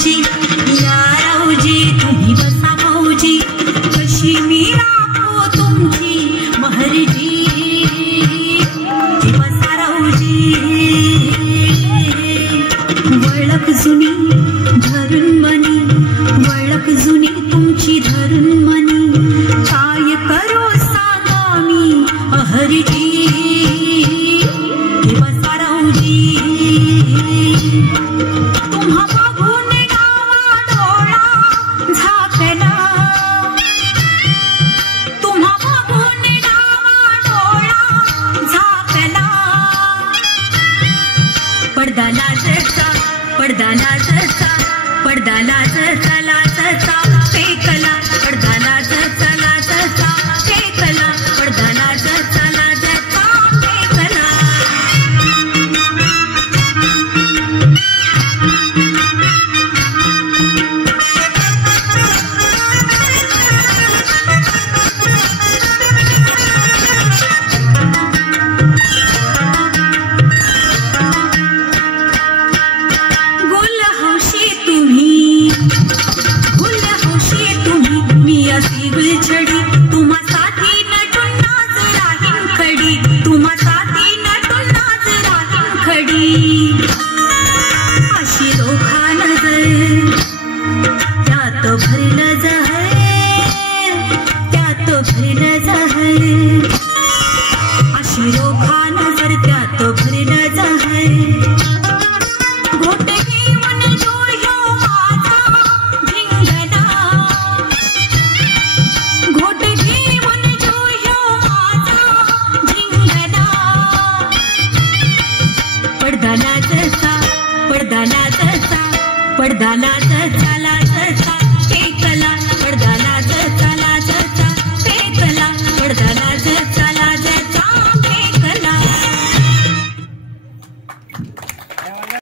भाऊजी, या राऊजी तुम्ही बसा भाऊजी, कशी मी राखो तुमची महरजी, बसा राऊजी. वळख जुनी धरून मनी, वळख जुनी तुमची धरून मनी, काय करू सांगा मी अहरजी, बसा राऊजी. तुम्हा बघून डावा डोळा झाकला, तुम्हा बघून डावा डोळा झाकला, पडदा लाजचा, पडदा लाजचा, पडदा लाजचा लाजचा फेकला, पडदा लाजचा लाजचा फेकला, पडदा लाजचा लाजचा फेकला. गुल हौशी तुम्ही, गुल हौशी तुम्ही, मी अशी गुलछडी, तुम्हा साठी नटून नाच राहीन खडी, तुम्हा साठी नटून नाच राहीन खडी. अशी रोखा नजर त्यात भरलं जहर, त्यात भरलं जहर, अशी रोखा नजर त्यात भरलं जहर. घोट घेऊन डोळ्यो माझा धिंगला, घोट घेऊन डोळ्यो माझा धिंगला, पडदा लाजचा, पडदा लाजचा, पडदा लाजचा लाजचा